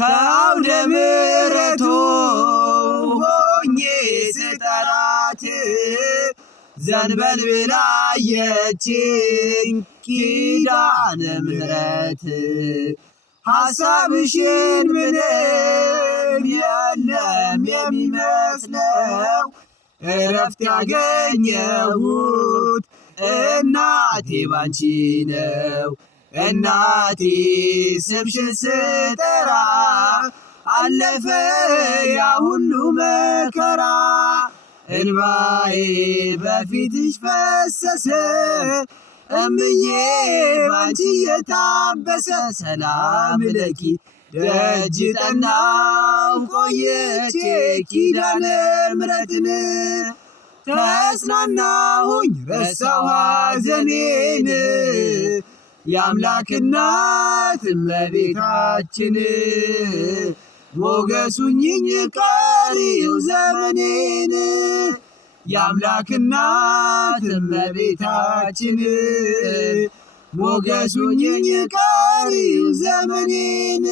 ከአውደ ምሕረቱ ሆኜ ስጠራት ዘንበል ብላ አየችኝ ኪዳነ ምሕረት። ሐሳብሽን ምንም የለም የሚመስለው እረፍት ያገኘሁት እናቴ ባንቺ ነው። እናቴ ስምሽን ስጠራ አለፈ ያ ሁሉ መከራ። እንባዬ በፊትሽ ፈሰሰ እምዬ ባንቺ የታበሰ። ሰላም ለኪ ደጅ ጠናው ቆየቼ ኪዳነ ምሕረትን። ተጽናናሁኝ ረሳሁ ሐዘኔን የአምላክ እናት እመቤታችን። ሞገሱኝኝ ቀሪው ዘመኔን የአምላክ እናት እመቤታችን። ሞገሱኝኝ ቀሪው ዘመኔን